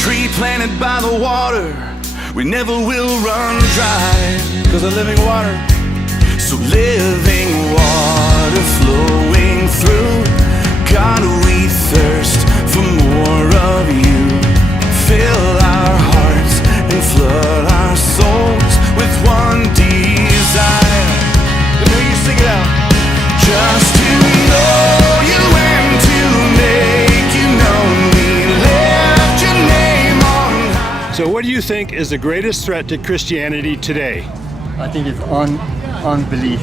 tree planted by the water, we never will run dry, 'cause the living water. So living water flowing through, God, we thirst for more of you. Fill our hearts and flood our souls with one desire. Let me hear you sing it out. Just to know you and to make you known, we lift your name on high. So what do you think is the greatest threat to Christianity today? I think it's unbelief.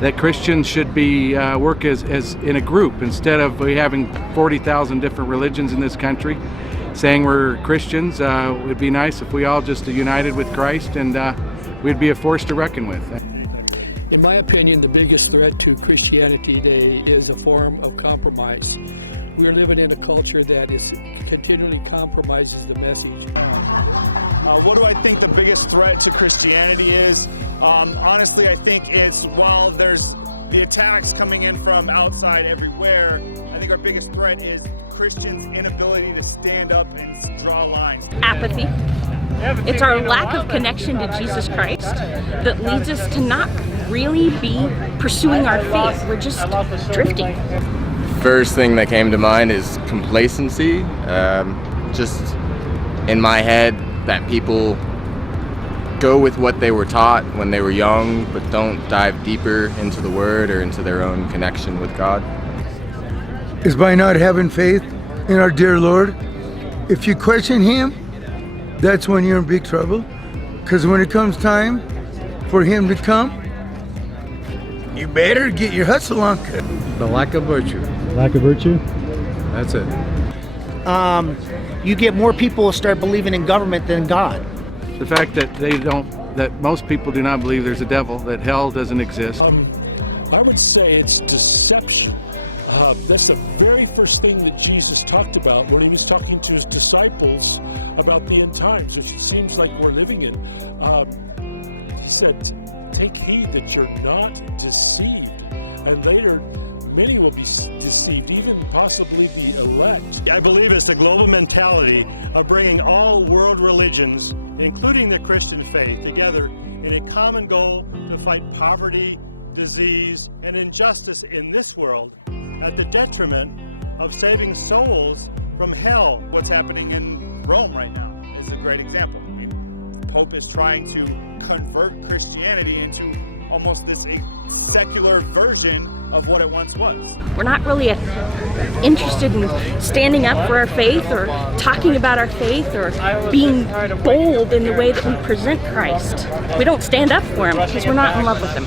That Christians should be work as in a group instead of we having 40,000 different religions in this country. Saying we're Christians, it would be nice if we all just united with Christ, and we'd be a force to reckon with. Anytime you're ready. In my opinion, the biggest threat to Christianity today is a form of compromise. We're living in a culture that is continually compromises the message. What do I think the biggest threat to Christianity is? Honestly, I think it's, while there's the attacks coming in from outside everywhere, I think our biggest threat is Christians' inability to stand up and draw lines. Apathy. It's our lack of connection to Jesus Christ that leads us to not really be pursuing our faith. We're just drifting. First thing that came to mind is complacency. Just in my head, that people go with what they were taught when they were young, but don't dive deeper into the Word or into their own connection with God. Is by not having faith in our dear Lord. If you question Him, that's when you're in big trouble. Because when it comes time for Him to come, you better get your hustle on. The lack of virtue. Lack of virtue? That's it. You get more people to start believing in government than God. The fact that that most people do not believe there's a devil, that hell doesn't exist. I would say it's deception. That's the very first thing that Jesus talked about when he was talking to his disciples about the end times, which it seems like we're living in. He said, take heed that you're not deceived. And later, many will be deceived, even possibly the elect. I believe it's the global mentality of bringing all world religions, including the Christian faith, together in a common goal to fight poverty, disease, and injustice in this world at the detriment of saving souls from hell. What's happening in Rome right now is a great example. I mean, the Pope is trying to convert Christianity into almost this secular version of what it once was. We're not really interested in standing up for our faith or talking about our faith or being bold in the way that we present Christ. We don't stand up for Him because we're not in love with Him.